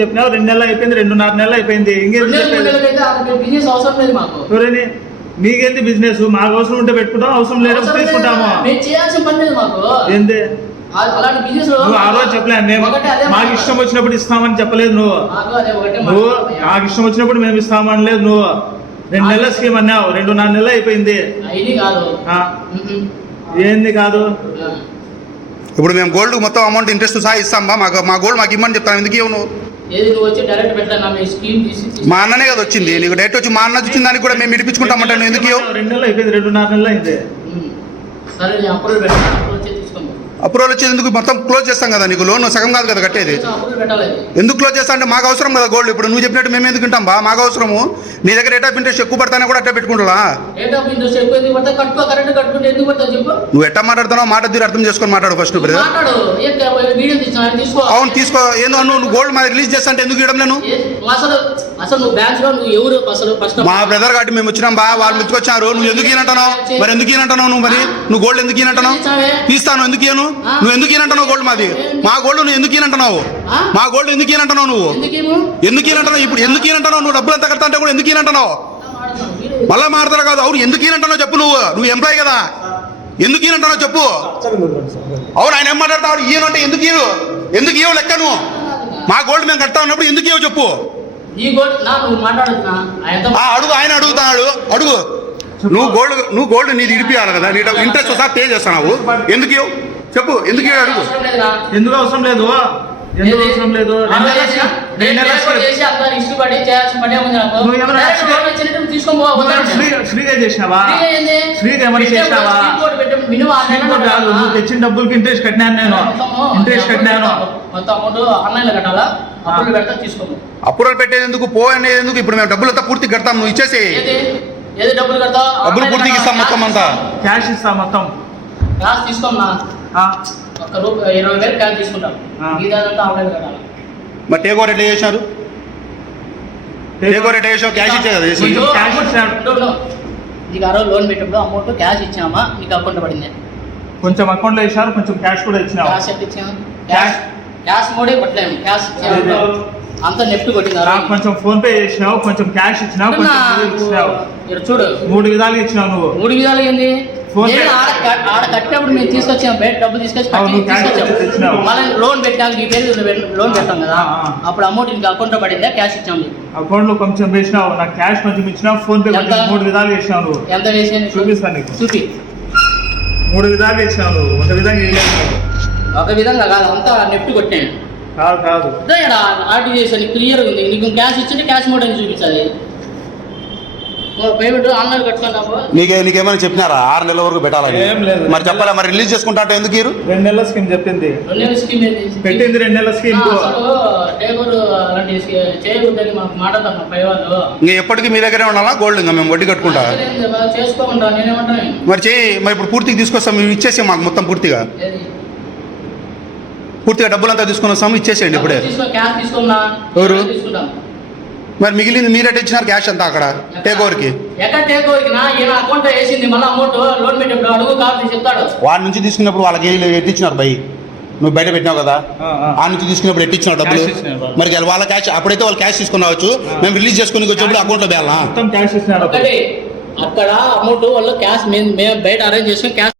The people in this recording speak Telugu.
చెప్పినావు 2 నెలలు అయిపోయింది, 2.5 నెలలు అయిపోయింది. ఇంకేంది బిజినెస్ అవసరం లేదు మాకు. ఎవరని నీకేంది బిజినెస్? మాకు అవసరం ఉంటే పెట్టుకుంటాం, అవసరం లేదు తీసుకుంటాము. మేము చేయాల్సిన పని లేదు మాకు. ఏంది అలాంటి బిజినెస్ నువ్వు ఆ రోజు చెప్పలే, మేము మాకు ఇష్టం వచ్చినప్పుడు ఇస్తామని చెప్పలేదు నువ్వు. నువ్వు నాకు ఇష్టం వచ్చినప్పుడు మేము ఇస్తామని లేదు. నువ్వు 2 నెలల స్కీమ్ అన్నావు, 2.5 నెలలు అయిపోయింది. ఏంది కాదు? ఇప్పుడు మేము గోల్డ్ మొత్తం అమౌంట్ ఇంట్రెస్ట్ సహా ఇస్తాం బా. మా గోల్డ్ మాకు ఇమ్మని చెప్తాను. ఎందుకు ఇవ్వను? మా అన్ననే కదా వచ్చింది, నీకు డైరెక్ట్ వచ్చి మా అన్న వచ్చిన దానికి కూడా మేము ఇడిపించుకుంటామంటే నువ్వు ఎందుకు ఇవ్వవు? 2 నెలలు అయిపోయింది, 2.5 నెలలు అయింది. అప్రూవల్ వచ్చేది ఎందుకు? మొత్తం క్లోజ్ చేస్తాం కదా, నీకు లోన్ సగం కాదు కదా కట్టేది. ఎందుకు క్లోజ్ చేస్తా అంటే మాకు అవసరం కదా గోల్డ్. ఇప్పుడు నువ్వు చెప్పినట్టు మేము ఎందుకు ఉంటాం బా? మాకు అవసరము. నీ దగ్గర రేట్ ఆఫ్ ఇంట్రెస్ట్ ఎక్కువ పడతానే కూడా అట్టే పెట్టుకుంటా. నువ్వు ఎట్టా మాట్లాడుతున్నావు? మాట తీరు అర్థం చేసుకొని మాట్లాడు ఫస్ట్. అవును తీసుకో. ఏందో నువ్వు గోల్డ్ మాది రిలీజ్ చేస్తా అంటే ఎందుకు ఇవ్వడం? నేను మా బ్రదర్ కాబట్టి మేము వచ్చినాం బా. వాళ్ళు మెచ్చుకొచ్చారు. నువ్వు ఎందుకు ఈనంటున్నావు? మరి ఎందుకు ఈనంటున్నావు నువ్వు? మరి నువ్వు గోల్డ్ ఎందుకు ఈనంటున్నావు? తీస్తాను ఎందుకు ఇయ్యను? నువ్వు ఎందుకు ఈనంటున్నావు గోల్డ్ మాది? మా గోల్డ్ నువ్వు ఎందుకు ఈనంటున్నావు? మా గోల్డ్ ఎందుకు ఈనంటున్నావు? నువ్వు ఎందుకు ఈనంటున్నావు? ఇప్పుడు ఎందుకు ఈనంటున్నావు? నువ్వు డబ్బులు ఎంత కడతా అంటే కూడా ఎందుకు ఈనంటున్నావు? మళ్ళా మాడతారు కాదు. అవును ఎందుకు ఈనంటున్నావు చెప్పు. నువ్వు ఎంప్లాయ్ కదా, ఎందుకు ఈనంటున్నావు చెప్పు. అవును ఆయన ఏం మాట్లాడతావు? ఈయనంటే ఎందుకు ఇవ్వు? ఎందుకు ఇవ్వ లెక్క? నువ్వు మా గోల్డ్ మేము కడతా ఉన్నప్పుడు ఎందుకు ఇవ్వ చెప్పు. అడుగు, ఆయన అడుగుతాడు. అడుగు. నువ్వు గోల్డ్ నీది ఇడిపియాలి కదా, నీ ఇంట్రెస్ట్ సహా పే చేస్తున్నావు. ఎందుకు ఇవ్వు చెప్పు. ఎందుకు ఇవ్వ అడుగు. ఎందుకు అవసరం లేదు? ఎందుకు అవసరం లేదు? ఫ్రీగా చేసినావా? ఫ్రీగా ఏమైనా చేసినావా? నువ్వు తెచ్చిన డబ్బులకి ఇంట్రెస్ట్ కట్టినాను. నేను ఇంట్రెస్ట్ కట్టినాను. అప్రూవల్ పెట్టేది ఎందుకు? పో అనేది ఎందుకు? ఇప్పుడు మేము డబ్బులు అంతా పూర్తి కడతాం. నువ్వు ఇచ్చేసి డబ్బులు పూర్తిగా ఇస్తాం. మొత్తం అంతా క్యాష్ ఇస్తాం. మొత్తం క్యాష్ తీసుకోమా. ఒక్క రూపాయి 20,000 క్యాష్ తీసుకుంటాం. మరి టేక్ ఓవర్ ఎట్లా చేశారు? టేక్ ఓవర్ ఎట్లా చేసావు? క్యాష్ ఇచ్చే కదా చేసి. నీకు ఆ రోజు లోన్ పెట్టినప్పుడు అమౌంట్ క్యాష్ ఇచ్చామా? నీకు అకౌంట్ పడింది. కొంచెం అకౌంట్లో ఇచ్చారు, కొంచెం క్యాష్ కూడా ఇచ్చినావు. క్యాష్ ఎట్లా ఇచ్చాము? క్యాష్ మోడే కొట్టలేము. క్యాష్ అంత నెఫ్ట్ కొట్టినారు. కొంచెం ఫోన్ పే చేసినావు, కొంచెం క్యాష్ ఇచ్చినావు, చూడు 3 విధాలుగా ఇచ్చినావు. నువ్వు 3 విధాలుగా ఏంది? ఆడ కట్టినప్పుడు మేము తీసుకొచ్చాం, బయట డబ్బులు తీసుకొచ్చాము. మళ్ళీ లోన్ పెట్టాక నీ పేరు లోన్ పెట్టాం కదా, అప్పుడు అమౌంట్ నీకు అకౌంట్ లో పడిందా? క్యాష్ ఇచ్చాము. అకౌంట్ లో కొంచెం వేసినావు, నాకు క్యాష్ కొంచెం ఇచ్చినావు, ఫోన్ పే 3 విధాలు వేసినావు. నువ్వు ఎంత వేసాను చూపిస్తాను నీకు. చూపి. 3 విధాలు ఇచ్చినావు. నువ్వు ఒక విధంగా ఒక విధంగా కాదు, అంతా నెఫ్ట్ కొట్టాను. కాదు ఆర్టీ చేసాను, క్లియర్గా ఉంది. నీకు క్యాష్ ఇచ్చింటే క్యాష్ మోడ్ అని చూపించాలి. పేమెంట్ ఆన్లైన్ కట్టుకున్నావు. నీకేమైనా చెప్పినారా 6 నెలల వరకు పెట్టాలని? మరి చెప్పాలా? మరి రిలీజ్ చేసుకుంటా అంటే ఎందుకు? 2 నెలల స్కీమ్ చెప్పింది. 2 నెలల స్కీమ్ పెట్టింది. 2 నెలల స్కీమ్ టేబుల్ అలాంటి చేయకూడదని మాకు మాట్లాడతాం పై వాళ్ళు. ఇంకా ఎప్పటికీ మీ దగ్గరే ఉండాలా గోల్డ్? ఇంకా మేము వడ్డీ కట్టుకుంటా చేసుకోకుండా నేనేమంటాను. మరి చేయి. మరి ఇప్పుడు పూర్తిగా తీసుకొస్తాం, మేము ఇచ్చేసి మాకు మొత్తం పూర్తిగా డబ్బులంతా తీసుకొని వస్తాము, ఇచ్చేసేయండి ఇప్పుడే. క్యాష్ తీసుకోమా? ఎవరు? మరి మిగిలింది మీరేట్ ఇచ్చినారు క్యాష్ అంతా అక్కడ టేక్ ఓవర్కి? ఎక్కడ టేక్ ఓవర్కి? అకౌంట్ వేసింది. మళ్ళీ అమౌంట్ లోన్ పెట్టినప్పుడు అడుగు కాదు చెప్తాడు. వాడి నుంచి తీసుకున్నప్పుడు వాళ్ళకి ఎట్టిచ్చినారు బై? నువ్వు బయట పెట్టినావు కదా, ఆ నుంచి తీసుకున్నప్పుడు ఎట్టిచ్చినావు డబ్బులు? మరి వాళ్ళ క్యాష్ అప్పుడైతే వాళ్ళు క్యాష్ తీసుకుని రావచ్చు, మేము రిలీజ్ చేసుకుని వచ్చేప్పుడు అకౌంట్లో వేయాలా? క్యాష్ ఇచ్చినాడు. అక్కడ అమౌంట్ వాళ్ళు క్యాష్ మేము బయట అరేంజ్ చేసుకుని క్యాష్